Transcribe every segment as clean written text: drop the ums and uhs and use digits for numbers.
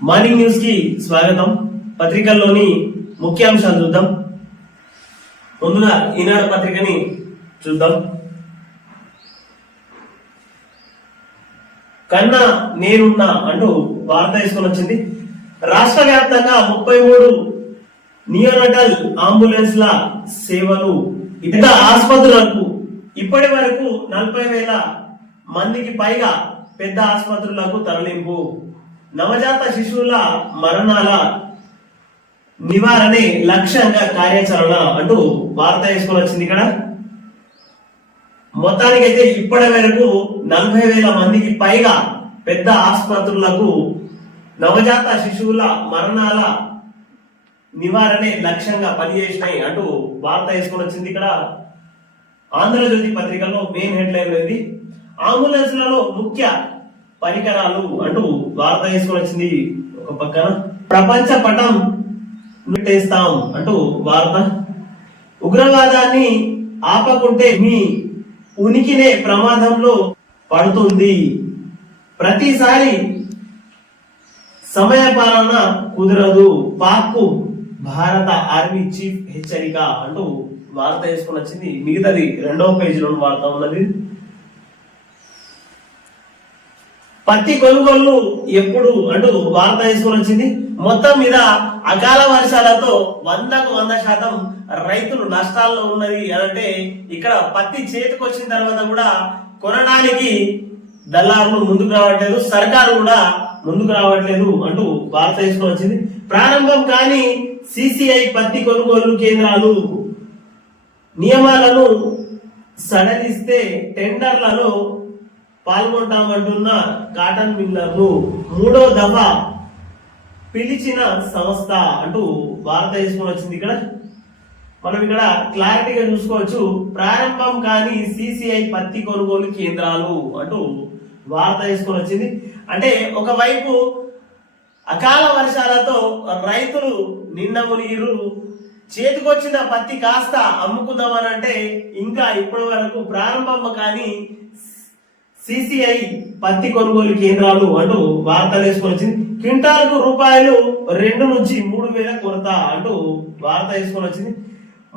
Morning news కి స్వాగతం. పత్రికల్లోని ముఖ్యాంశాలు చూద్దాం. ముందుగా ఈనాడు పత్రికని చూద్దాం. కన్నా నేనున్నా అంటూ వార్త తీసుకొని వచ్చింది. రాష్ట్ర వ్యాప్తంగా 33 నియోనటల్ అంబులెన్స్ల సేవలు ఇతర ఆసుపత్రులకు ఇప్పటి వరకు 40,000 మందికి పైగా పెద్ద ఆసుపత్రులకు తరలింపు. నవజాత శిశువుల మరణాల నివారణే లక్ష్యంగా కార్యాచరణ అంటూ వార్త తీసుకొని వచ్చింది. ఇక్కడ మొత్తానికైతే ఇప్పటి వరకు 40,000 మందికి పైగా పెద్ద ఆసుపత్రులకు నవజాత శిశువుల మరణాల నివారణే లక్ష్యంగా పనిచేసినాయి అంటూ వార్త తీసుకొని వచ్చింది. ఇక్కడ ఆంధ్రజ్యోతి పత్రికలో మెయిన్ హెడ్లైన్ ఇది. అంబులెన్స్లలో ముఖ్య పరికరాలు అంటూ వార్త తీసుకొని వచ్చింది. ఒక పక్కన ప్రపంచ పటం పెట్టేస్తాం అంటూ వార్త. ఉగ్రవాదాన్ని ఆపకుంటే మీ ఉనికినే ప్రమాదంలో పడుతుంది. ప్రతిసారి సమయపాలన కుదరదు. పాక్ భారత ఆర్మీ చీఫ్ హెచ్చరిక అంటూ వార్త తీసుకొని వచ్చింది. మిగతాది 2వ పేజీలో వార్త ఉన్నది. పత్తి కొనుగోళ్లు ఎప్పుడు అంటూ వార్త తీసుకొని వచ్చింది. మొత్తం మీద అకాల వర్షాలతో 100% రైతులు నష్టాల్లో ఉన్నది అంటే ఇక్కడ పత్తి చేతికి వచ్చిన తర్వాత కూడా కొనడానికి దళారులు ముందుకు రావట్లేదు, సర్కారు కూడా ముందుకు రావట్లేదు అంటూ వార్త తీసుకొని వచ్చింది. ప్రారంభం కానీ సిసిఐ పత్తి కొనుగోలు కేంద్రాలు నియమాలను సడలిస్తే టెండర్లలో పాల్గొంటామంటున్న కాటన్ మిల్లర్లు 3వ దఫా పిలిచిన సంస్థ అంటూ వార్త తీసుకొని వచ్చింది. ఇక్కడ మనం ఇక్కడ క్లారిటీగా చూసుకోవచ్చు. ప్రారంభం కానీ సిసిఐ పత్తి కొనుగోలు కేంద్రాలు అంటూ వార్త తీసుకొని వచ్చింది. అంటే ఒకవైపు అకాల వర్షాలతో రైతులు నిన్న మునిగిరు, చేతికొచ్చిన పత్తి కాస్త అమ్ముకుందామని అంటే ఇంకా ఇప్పటి వరకు ప్రారంభం కానీ సిసిఐ పత్తి కొనుగోలు కేంద్రాలు అంటూ వార్తలు వేసుకొని వచ్చింది. క్వింటాల్కు ₹2 నుంచి 3,000 కొరత అంటూ వార్త వేసుకొని వచ్చింది.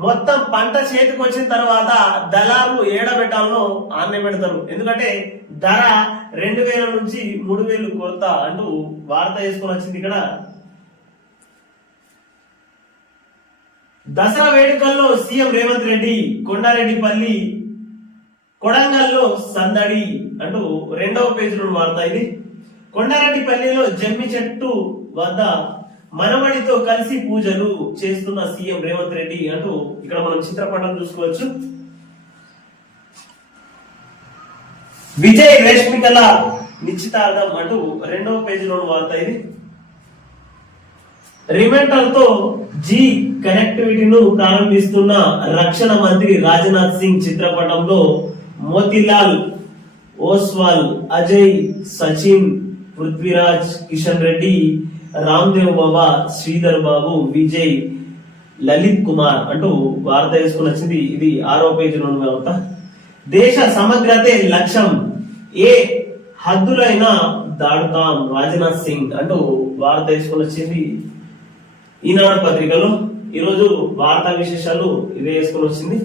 మొత్తం పంట చేతికి వచ్చిన తర్వాత దళారులు ఏడబెట్టాలనో ఆన్నే పెడతారు. ఎందుకంటే ధర 2,000 నుంచి 3,000 కొరత అంటూ వార్త వేసుకొని వచ్చింది. ఇక్కడ దసరా వేడుకల్లో సీఎం రేవంత్ రెడ్డి కొండారెడ్డిపల్లి కొడంగల్లో సందడి అంటూ 2వ పేజీలో వార్త ఇది. కొండారెడ్డిపల్లిలో జమ్మి చెట్టు వద్ద మనవడితో కలిసి పూజలు చేస్తున్న సీఎం రేవంత్ రెడ్డి అంటూ ఇక్కడ మనం చిత్రపటం చూసుకోవచ్చు. విజయ్ రేష్మికల నిశ్చితార్థం అంటూ 2వ పేజీలో వార్త ఇది. రిమైండర్ తో జీ కనెక్టివిటీను ప్రారంభిస్తున్న రక్షణ మంత్రి రాజ్నాథ్ సింగ్ చిత్రపటంలో మోతీలాల్ ఓస్వాల్, అజయ్, సచిన్, పృథ్వీరాజ్, కిషన్ రెడ్డి, రామ్దేవ్ బాబా, శ్రీధర్ బాబు, విజయ్, లలిత్ కుమార్ అంటూ వార్త వేసుకుని వచ్చింది. ఇది 6వ పేజీలో వార్త. దేశ సమగ్రతే లక్ష్యం, ఏ హద్దులైనా దాడుతాం రాజ్నాథ్ సింగ్ అంటూ వార్త వేసుకుని వచ్చింది. ఈనాడు పత్రికలో ఈరోజు వార్తా విశేషాలు ఇవే వేసుకుని వచ్చింది.